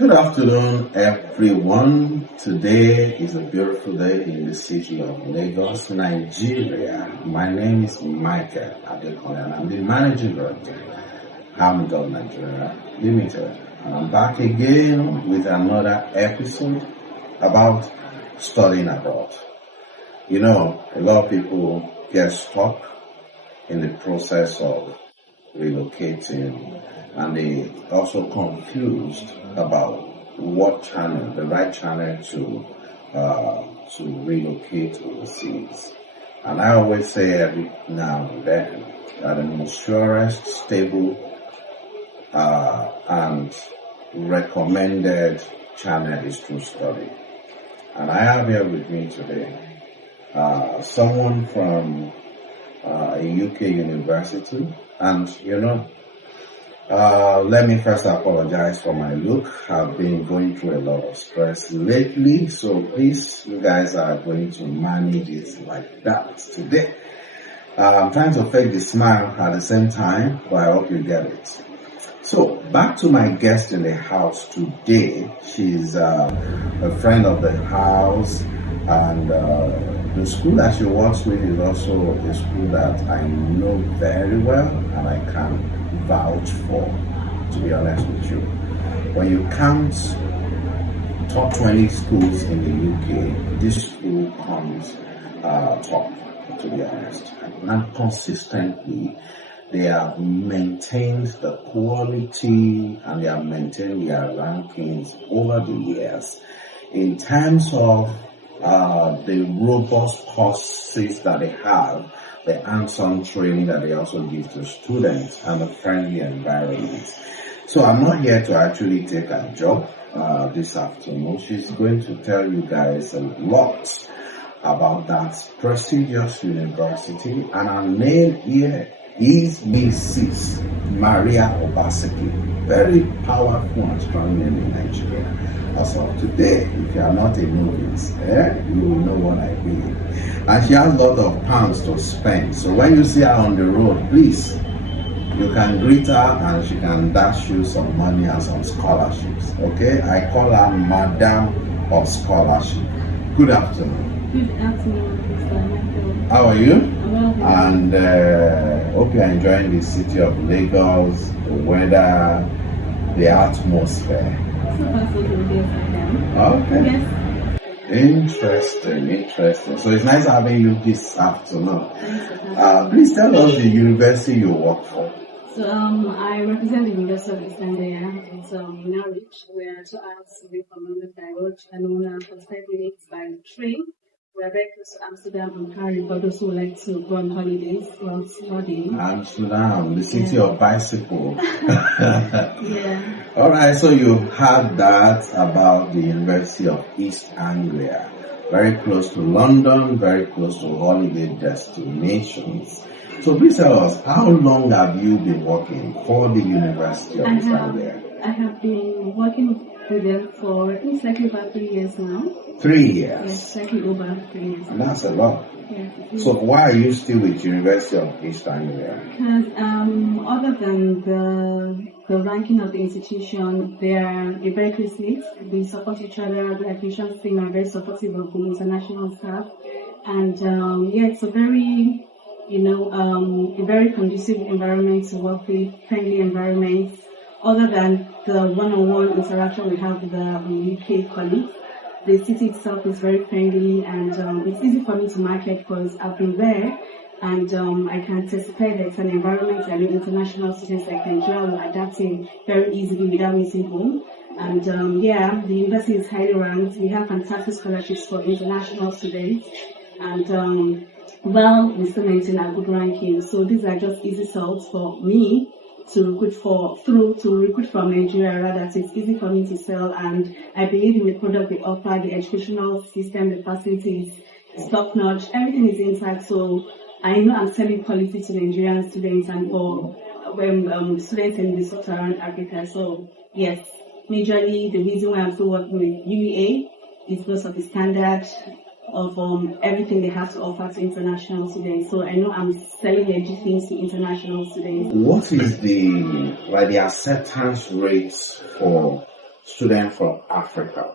Good afternoon, everyone. Today is a beautiful day in the city of Lagos, Nigeria. My name is Michael Adekanle, and I'm the managing director of Hamdon Nigeria Limited. And I'm back again with another episode about studying abroad. You know, a lot of people get stuck in the process of relocating, and they also confused about what channel, the right channel to relocate overseas. And I always say every now and then that the most surest, stable, and recommended channel is through study. And I have here with me today someone from a UK university, and let me first apologize for my look. I've been going through a lot of stress lately, so please, you guys are going to manage it like that today. I'm trying to fake the smile at the same time, but I hope you get it. So, back to my guest in the house today. She's a friend of the house, and the school that she works with is also a school that I know very well and I can vouch for, to be honest with you. When you count top 20 schools in the UK, this school comes top, to be honest. And consistently, they have maintained the quality and they have maintained their rankings over the years in terms of the robust courses that they have, the hands-on training that they also give to students, and the friendly environment. So I'm not here to actually take a job this afternoon. She's going to tell you guys a lot about that prestigious university, and her name here is Mrs. Maria Obaseki. Very powerful and strong name in Nigeria. As of today, if you are not a novice, you will know what I mean. And she has a lot of pounds to spend. So when you see her on the road, please, you can greet her and she can dash you some money and some scholarships. Okay? I call her Madam of Scholarship. Good afternoon. Good afternoon, Mr. Michael. How are you? Well, And hope you're enjoying the city of Lagos, the weather, the atmosphere. so far so good, yes, I am. Okay. Yes. Interesting. So it's nice having you this afternoon. Thanks. Please tell us the university you work for. So I represent the University of East Anglia. It's Norwich. We are 2 hours away from London by road and 1 hour 45 minutes by train. We are very close to Amsterdam and Paris for those who would like to go on holidays while studying. Amsterdam, the city of bicycle. Yeah. All right, so you heard that about the University of East Anglia. Very close to London, very close to holiday destinations. So please tell us, how long have you been working for the University of East Anglia? I have been working with them for, I think, slightly about 3 years now. 3 years? Yes, slightly over 3 years. And that's a lot. Yes. So why are you still with University of East Anglia? Because other than the ranking of the institution, they are a very close knit. We support each other. The admissions team are very supportive of the international staff, and it's a very, a very conducive environment to work with, friendly environment. Other than the one-on-one interaction we have with the UK colleagues, the city itself is very friendly, and it's easy for me to market because I've been there, and I can testify that it's an environment that international students like Nigeria will adapt in very easily without missing home. And the university is highly ranked. We have fantastic scholarships for international students, and we still maintain a good ranking. So these are just easy salts for me to recruit from Nigeria. Rather, so it's easy for me to sell, and I believe in the product they offer, the educational system, the facilities, top notch, everything is intact. So I know I'm selling quality to Nigerian students and for students in the sub-Saharan Africa. So yes, majorly the reason why I'm still working with UEA is because of the standard of everything they have to offer to international students. So I know I'm selling legit things to international students. What is the acceptance rates for students from Africa?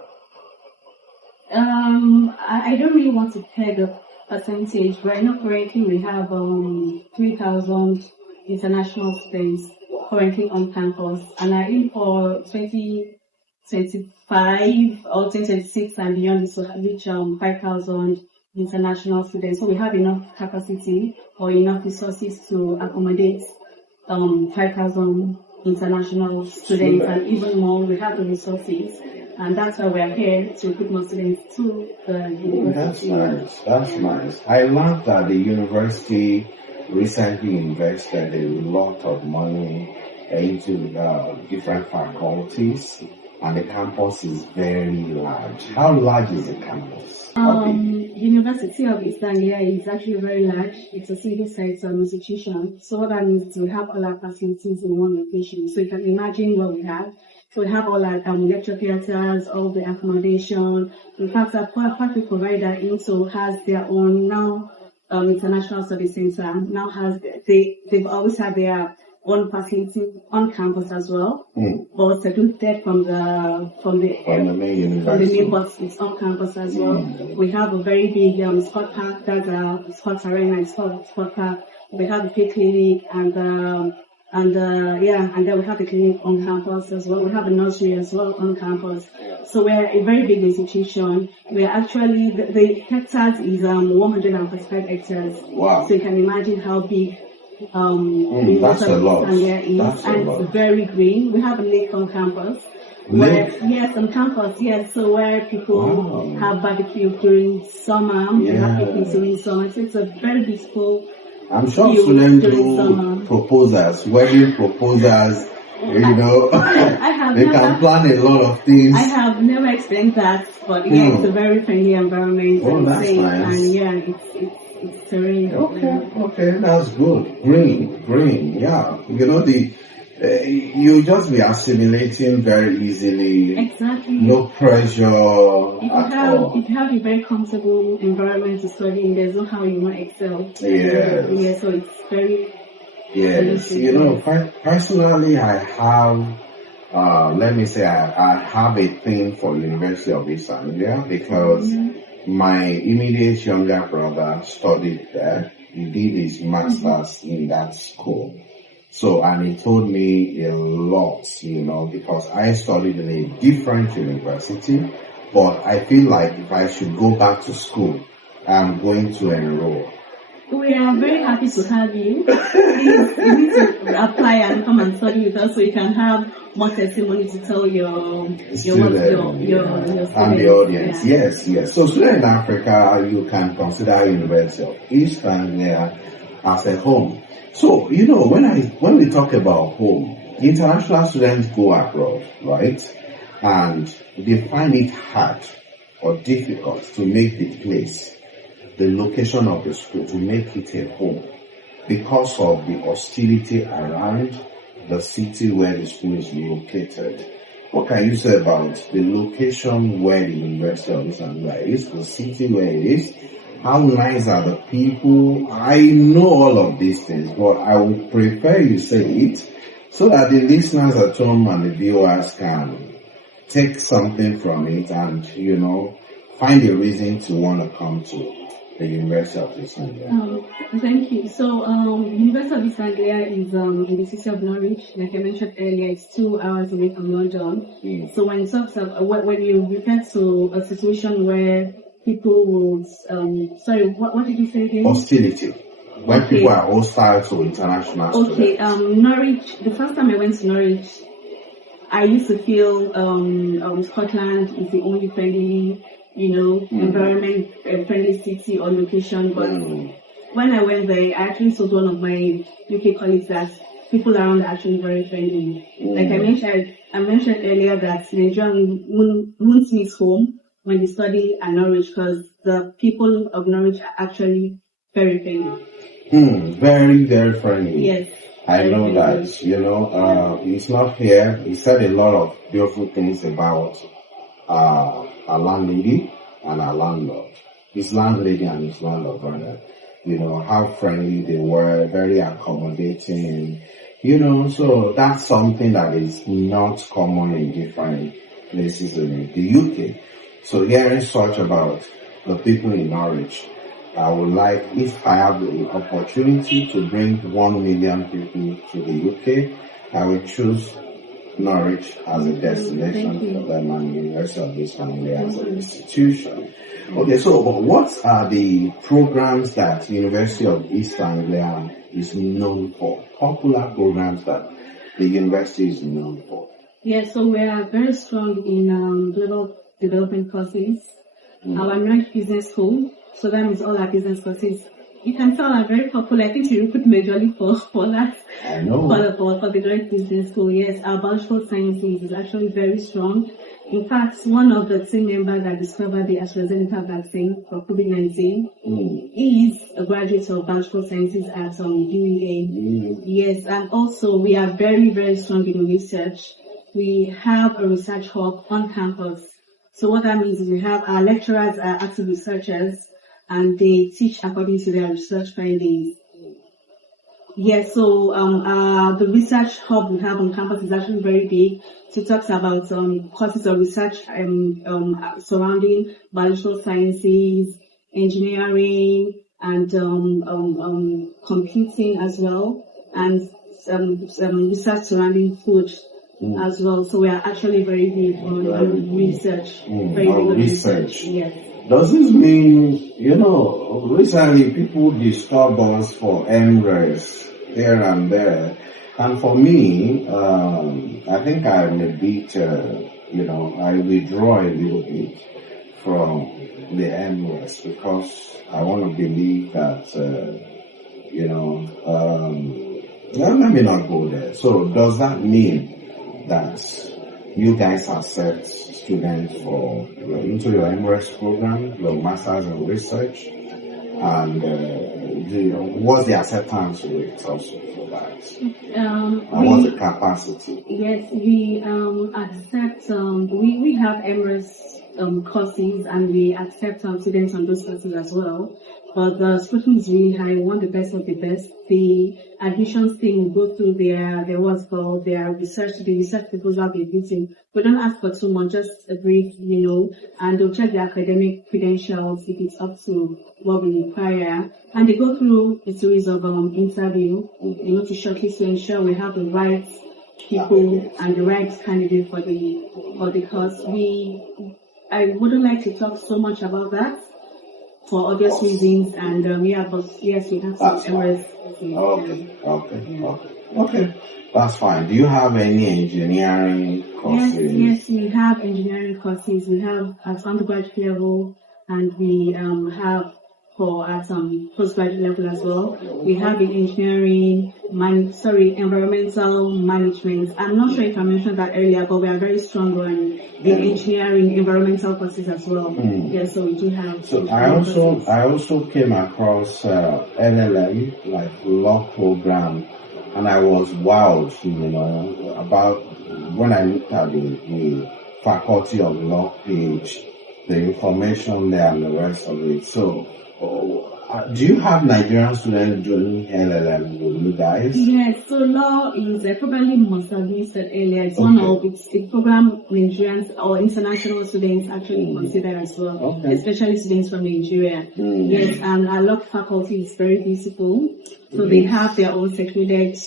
I don't really want to peg a percentage, but I know currently we have 3,000 international students currently on campus, and I aim for 2025 or 2026 and beyond to reach 5,000 international students. So we have enough capacity or enough resources to accommodate 5,000 international students, and even more. We have the resources. And that's why we're here to recruit more students to the university. That's nice. I learned that the university recently invested a lot of money into different faculties, and the campus is very large. How large is the campus? University of East Anglia is actually very large. It's a single-site institution. So what that means is we have all our facilities in one location. So you can imagine what we have. So we have all our lecture theaters, all the accommodation. In fact, our faculty provider also has their own now international study center. Now they've always had their own facility on campus as well, but secluded from the main university. But it's on campus as well. We have a very big sport park. That's a sports arena and sport park. We have a pay clinic and then we have the clinic on campus as well. We have a nursery as well on campus. So we're a very big institution. We're actually, the hectares is 145 hectares. Wow. So you can imagine how big that's a lot. It's very green. We have a lake on campus. Yes, on campus, yes. So where people have barbecue during summer, we have picnics during summer. So it's a very beautiful. I'm sure students do proposals, wedding proposals, they can plan a lot of things. I have never experienced that, but it's a very friendly environment. That's nice. And it's serene. Okay, that's good. Green, yeah. You just be assimilating very easily. Exactly. No pressure If you have a very comfortable environment to study in, there's no how you might excel. Yes. So it's very... Yes. Personally, I have, I have a thing for University of East Anglia because my immediate younger brother studied there. He did his master's in that school. So, and he told me a lot, because I studied in a different university, but I feel like if I should go back to school, I'm going to enroll. We are very happy to have you. Please, you need to apply and come and study with us so you can have more testimony to tell your students. And the audience. Yes. So, students in Africa, you can consider University of East Anglia as a home. So, when we talk about home, international students go abroad, right? And they find it hard or difficult to make the location of the school, to make it a home because of the hostility around the city where the school is located. What can you say about the location where the University of East Anglia is, the city where it is? How nice are the people? I know all of these things, but I would prefer you say it so that the listeners at home and the viewers can take something from it and, find a reason to want to come to the University of East Anglia. Thank you. So, University of East Anglia is in the city of Norwich. Like I mentioned earlier, it's 2 hours away from London. So when you refer to a situation where people would, what did you say again? Hostility. When people are hostile to international students. Norwich, the first time I went to Norwich, I used to feel Scotland is the only friendly, environment, friendly city or location. But when I went there, I actually told one of my UK colleagues that people around are actually very friendly. Like I mentioned earlier that Nigerian won't miss home when they study at Norwich because the people of Norwich are actually very friendly. Very, very friendly. Yes. I know that, he's not here. He said a lot of beautiful things about a landlady and a landlord. His landlady and his landlord, brother. How friendly they were, very accommodating. So that's something that is not common in different places in the UK. So hearing such about the people in Norwich, I would like, if I have the opportunity to bring 1 million people to the UK, I will choose Norwich as a destination for them and University of East Anglia as an institution. Okay, so what are the programs that University of East Anglia is known for? Popular programs that the university is known for? Yeah, so we are very strong in global development courses. Our Norwich Business School, so that means all our business courses. You can tell are very popular. I think you recruit majorly for that. I know. For the Norwich Business School, yes. Our biological sciences is actually very strong. In fact, one of the team members that discovered the AstraZeneca vaccine for COVID-19 is a graduate of biological sciences at UEA. Yes, and also we are very, very strong in research. We have a research hub on campus. So what that means is we have our lecturers are active researchers and they teach according to their research findings. Yes, so the research hub we have on campus is actually very big. So it talks about courses of research surrounding biological sciences, engineering, and computing as well, and some research surrounding food as well. So we are actually very big on research. Very big on research. Yes. Does this mean, recently people disturb us for MRes here and there, and for me, I think I'm a bit, I withdraw a little bit from the MRes because I want to believe that, let me not go there. So does that mean that you guys accept students into your MRes program, your Masters in Research, and what's the acceptance rate also for that? And what's the capacity? Yes, we accept, we have MRes courses and we accept students on those courses as well. But the scrutiny is really high. We want the best of the best. The admissions team will go through their research, the research proposal they're using. We don't ask for too much, just a brief, and they'll check their academic credentials if it's up to what we require. And they go through a series of interview, to shortlist to ensure we have the right people and the right candidate for the course. I wouldn't like to talk so much about that for obvious reasons, and but yes, we have some MRes. Okay, that's fine. Do you have any engineering courses? Yes, we have engineering courses. We have at undergraduate level, and we have at postgraduate level as well. We have in engineering, environmental management. I'm not sure if I mentioned that earlier, but we are very strong on the engineering, environmental courses as well. Yes, so we do have. So I also came across LLM, like law program, and I was wowed, about when I looked at the Faculty of Law page, the information there and the rest of it. So, do you have Nigerian students doing LLM with you guys? Yes, so law is probably must have been said earlier. It's one of the program Nigerians or international students actually consider as well, especially students from Nigeria. Yes, and our law faculty is very beautiful. So they have their own secluded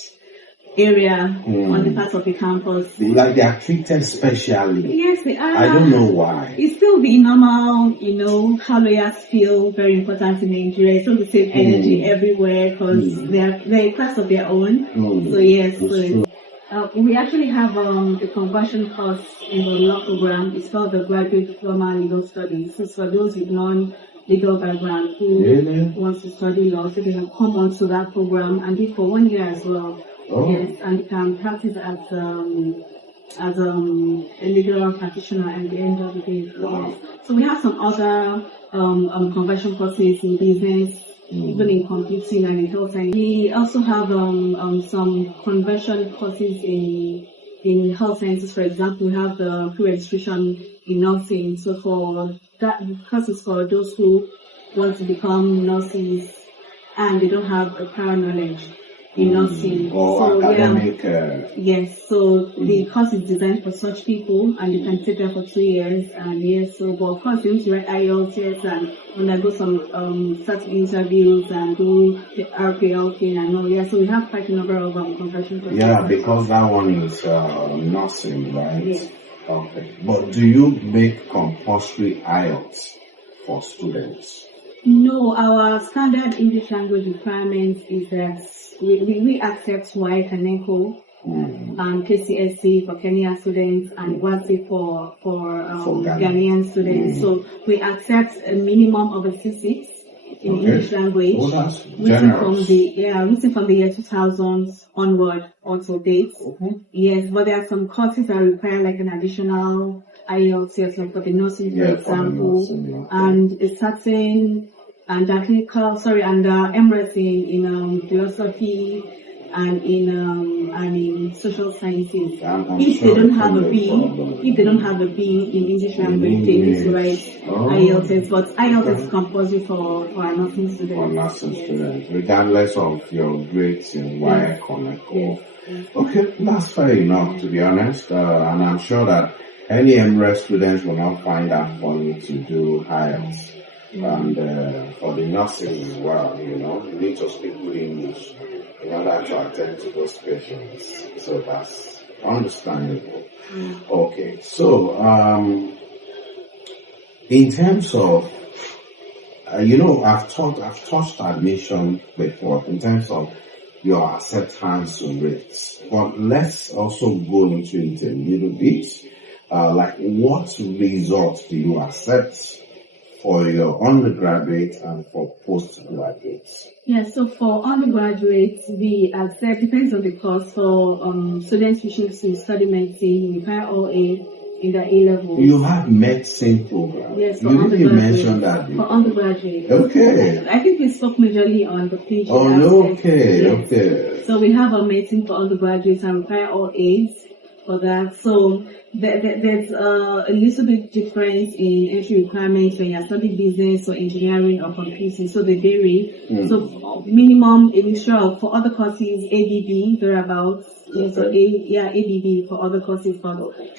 area on the part of the campus. Like they are treated specially. Yes, they are. I don't know why. It's still the normal, how lawyers feel very important in Nigeria. It's still the same energy everywhere because they're a class of their own. So yes, we actually have the conversion course in the law program. It's called the Graduate Diploma Legal Studies. So it's for those with non-legal background who wants to study law, so they can come onto that program and do it for 1 year as well. Yes, and you can practice as a legal practitioner at the end of the day. So we have some other conversion courses in business, even in computing and in health science. We also have some conversion courses in health sciences. For example, we have the pre-registration in nursing. So for that course is for those who want to become nurses and they don't have a prior knowledge. in nursing. Or academic. Yes, so the course is designed for such people, and you can take that for 2 years. And yes, so but of course you need to write IELTS and undergo some certain interviews and do the RPL thing and all. Yeah, so we have quite a number of conversion processes. Yeah, because that one is nursing, right? Yes. Okay. But do you make compulsory IELTS for students? No, our standard English language requirements is that we accept WAEC and NECO, and KCSE for Kenyan students and WASI for Ghanaian students. So we accept a minimum of a C6 in English language, Oh, that's written from the year 2000 onward or to date. Yes, but there are some courses that require like an additional IELTS, like for the nursing, for example, and a certain and MRes in philosophy and in social sciences. If they don't have a B in English language, they need to write IELTS. But IELTS is compulsory for our nursing students. For nursing students, regardless of your grades in WAEC or NECO. Okay, that's fair enough, to be honest. And I'm sure that any MRes students will not find that funny to do IELTS. And for the nurses as well, you need to speak good English in order to attend to those patients. So that's understandable. Okay, so in terms of, I've touched admission before in terms of your acceptance rates, but let's also go into it a little bit. Like, what results do you accept for your undergraduate and for postgraduates? Yeah, so for undergraduates, we accept, depends on the course, for students wishing to study medicine, we require all A in the A level. You have medicine program. Yes, for you didn't mention that before. For undergraduates. Okay. I think we spoke majorly on the PG. Okay. So we have a medicine for undergraduates and require all A's for that. So there's a little bit difference in entry requirements when you're studying business or engineering or computing. So they vary. So minimum initial for other courses, ABB, thereabouts. So ABB for other courses, but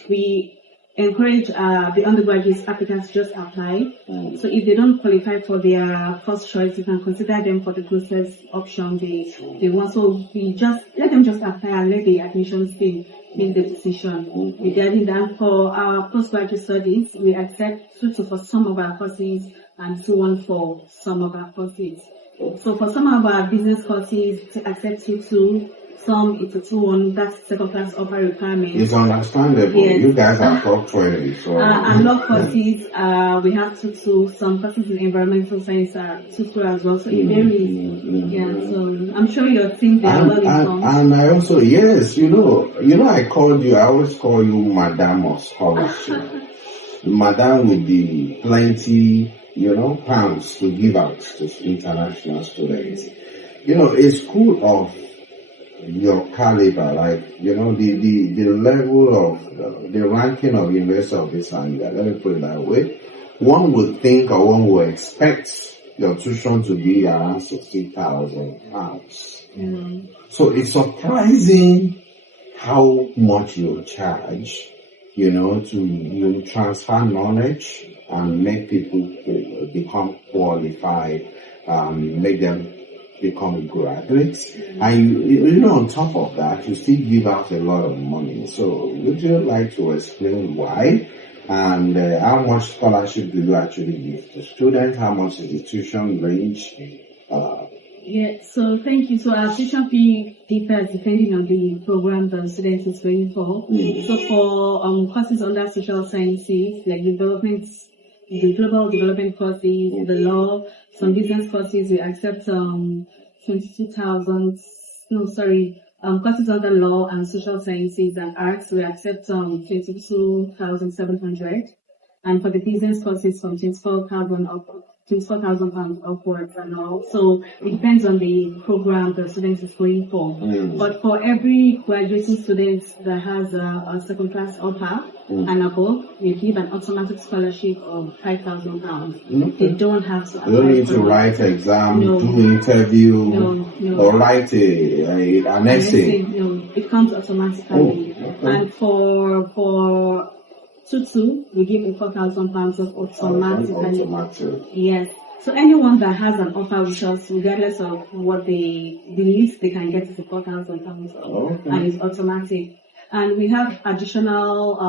we encourage the undergraduate applicants to just apply. So if they don't qualify for their first choice, you can consider them for the closest option they want. So we just let them just apply and let the admissions team make the decision regarding that. For our postgraduate studies, we accept 2 for some of our courses and 2-1 for some of our courses. So for some of our business courses, to accept 2-2. Some it's a 2-1, that's second class offer requirement. It's understandable. Yes. You guys are top 20. So. And law courses, we have 2-2. Some courses in environmental science are 2-2 as well. So it varies. Yeah, so I'm sure your team, they are well informed. And I also, yes, I always call you Madam of Scholarship. Madam with the plenty, pounds to give out to international students. A school of your caliber, like, the level of the ranking of University of East Anglia, let me put it that way, one would think or one would expect your tuition to be around £60,000. So it's surprising how much you charge, to transfer knowledge and make people become qualified, make them become graduates, and on top of that, you still give out a lot of money. So would you like to explain why, and how much scholarship do you actually give to students? How much is the tuition range? So thank you. So our tuition fee differs depending on the program the student is going for. So for courses under social sciences, like the global development courses, the law, some business courses, we accept 22,000. Courses under law and social sciences and arts, we accept 22,700. And for the business courses, from 24,000 up £24,000 upwards and all. So it depends on the program the student is going for. But for every graduating student that has a second class offer and above, we give an automatic scholarship of £5,000. They don't have to apply. You don't need to write an exam, do an interview, or write an essay. No, it comes automatically. And for 2-2, we give them £4,000 of automatically. Yes. So anyone that has an offer with us, regardless of what the least they can get is £4,000, and it's automatic. And we have additional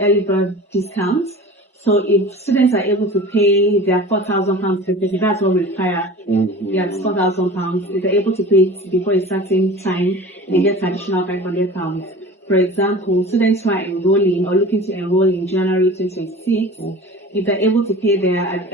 early bird discounts. So if students are able to pay their £4,000, that's what we require. It's £4,000. If they're able to pay it before a certain time, they get additional £500. For example, students who are enrolling or looking to enroll in January 2026, if they're able to pay their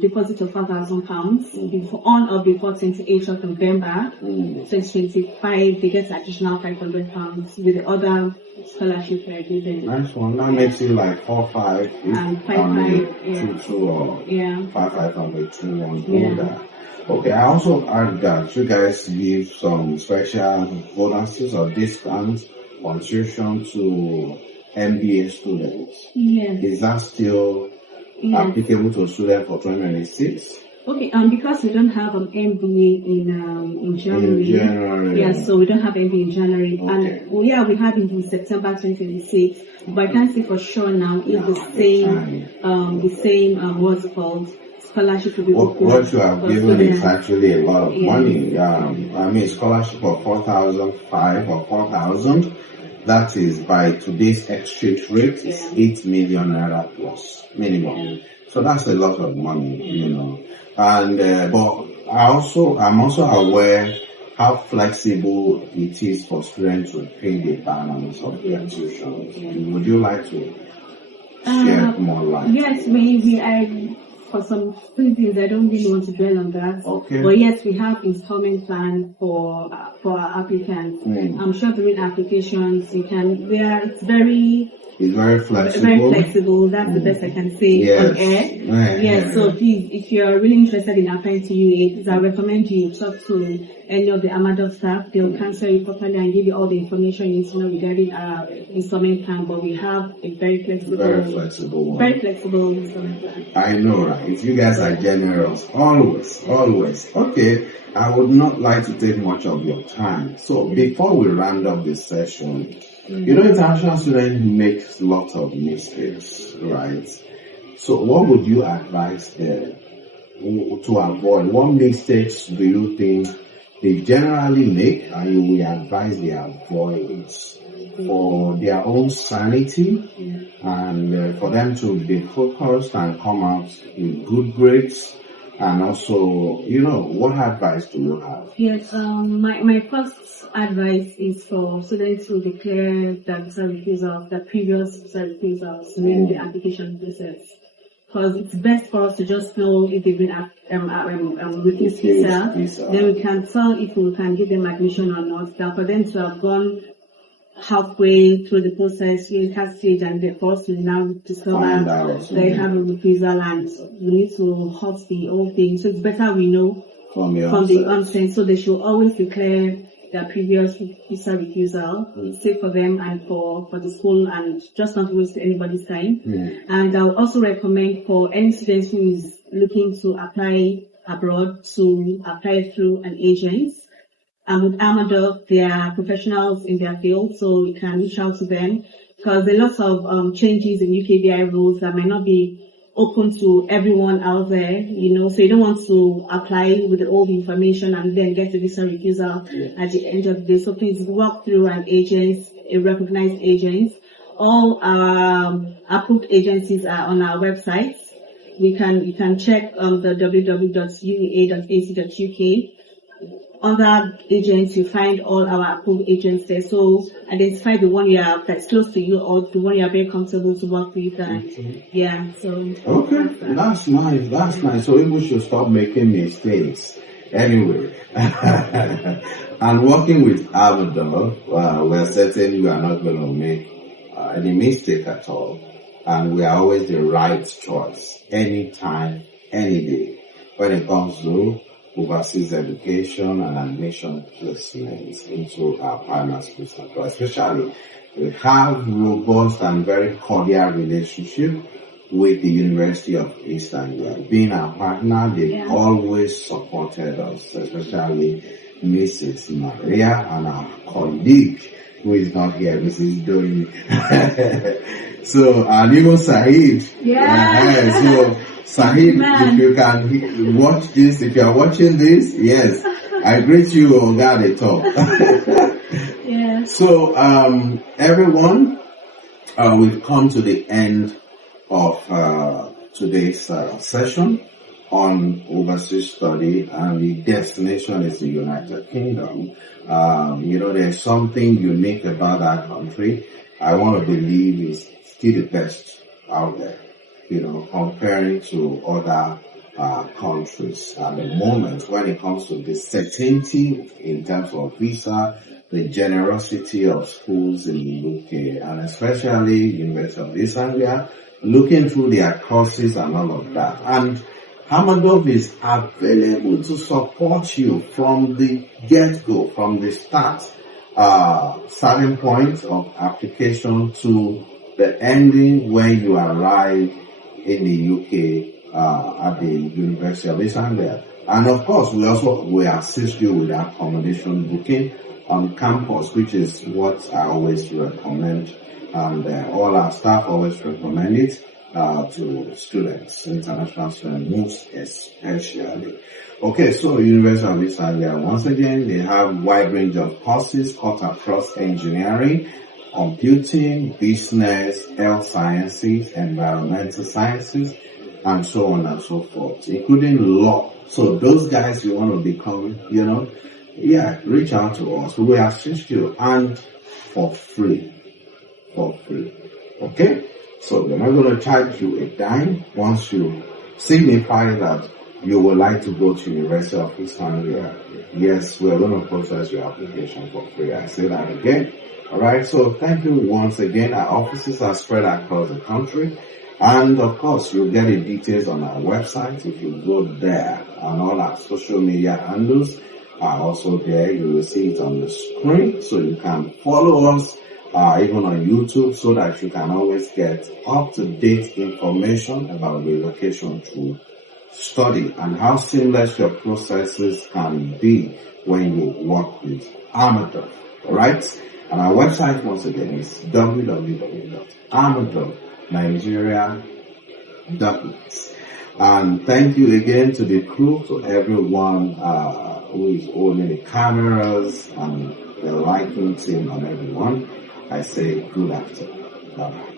deposit of £4,000 on or before 28th of November 2025, they get additional £500 with the other scholarship they're given. Nice one. That makes it like 4-5 and 5-5, 2-2 or 5-5 on the 2-1. Okay, I also heard that you guys give some special bonuses or discounts on tuition to MBA students. Yes. Is that still applicable to students for 2026? Okay, because we don't have an MBA in January. Yes, so we don't have MBA in January. Okay. And we have it in September 2026. But I can't say for sure now if the same what's it called? Scholarship will be open. What you have given is actually a lot of money. I mean, scholarship of 4,005 or 4,000. That is, by today's exchange rate, is 8 million naira plus minimum. So that's a lot of money, you know. And but I'm also aware how flexible it is for students to pay the balance of their tuition. Would you like to shed more light? Yes, we are. For some reasons, I don't really want to dwell on that. Okay. But yes, we have installment plan for our applicants. I'm sure during applications, it's very flexible. Very flexible. That's the best I can say on air. Yes. So please, if you're really interested in applying to UEA, I recommend you talk to any of the Amador staff. They'll answer you properly and give you all the information you need to know regarding our installment plan. But we have a very flexible one. Very flexible installment plan. I know, right? You guys are generous. Always. Okay. I would not like to take much of your time. So before we round up this session, you know, international students make lots of mistakes, right? So what would you advise them to avoid? What mistakes do you think they generally make and you will advise they avoid for their own sanity and for them to be focused and come out with good grades? And also, you know, what advice do you have? Yes, my first advice is for students to declare the previous visa refusals during the application process. Because it's best for us to just know if they've been refused visa. Then we can tell if we can give them admission or not. Now, for them to have gone halfway through the process, you have stage, and for us to now discover they have a refusal, and we need to halt the whole thing. So it's better we know from the onset. So they should always declare their previous visa refusal. It's safe for them and for the school, and just not waste anybody's time. And I'll also recommend for any students who is looking to apply abroad to apply through an agent. And with Amador, they are professionals in their field, so you can reach out to them, because there are lots of changes in UKVI rules that might not be open to everyone out there, you know, so you don't want to apply with the old information and then get a visa refusal at the end of the day. So please walk through an agent, a recognized agent. All approved agencies are on our website. You can check on the www.uea.ac.uk. Under agents, you find all our approved agents there. So identify the one that's close to you or the one you are very comfortable to work with. Okay, that's nice. So people should stop making mistakes. Anyway, and working with Amador, we're certain you are not going to make any mistake at all. and we are always the right choice, anytime, any day, when it comes to overseas education and admission placements into our partner schools. Especially, we have robust and very cordial relationship with the University of East Anglia. Being our partner, they've always supported us, especially Mrs. Maria and our colleague, who is not here, Mrs. Doni. So, and even Sahid. So, Sahid, if you can watch this, if you are watching this, yes, I greet you, Oga the top. So, everyone, we've come to the end of today's session on overseas study, and the destination is the United Kingdom. There's something unique about that country. I want to believe it's still the best out there, comparing to other countries at the moment when it comes to the certainty in terms of visa, the generosity of schools in the UK, and especially University of East Anglia, looking through their courses and all of that. And Hamadov is available to support you from the get-go, from the starting point of application to the ending when you arrive in the UK at the University of East Anglia. And of course, we assist you with accommodation booking on campus, which is what I always recommend, and all our staff always recommend it to students, international students, most especially. Okay, so University of East Anglia, once again, they have wide range of courses cut across engineering, computing, business, health sciences, environmental sciences, and so on and so forth, including law. So those guys you want to become, reach out to us. We assist you, and for free. Okay? So we're not going to charge you a dime once you signify that you would like to go to University of East Anglia. Yes, we're going to process your application for free. I say that again. Alright, so thank you once again. Our offices are spread across the country. And of course, you'll get the details on our website if you go there. And all our social media handles are also there. You will see it on the screen. So you can follow us even on YouTube, so that you can always get up-to-date information about relocation through study and how seamless your processes can be when you work with Amadov. Alright? And our website once again is www.amadovnigeria.net. And thank you again to the crew, to everyone who is owning the cameras and the lighting team and everyone. I say good afternoon. Bye-bye.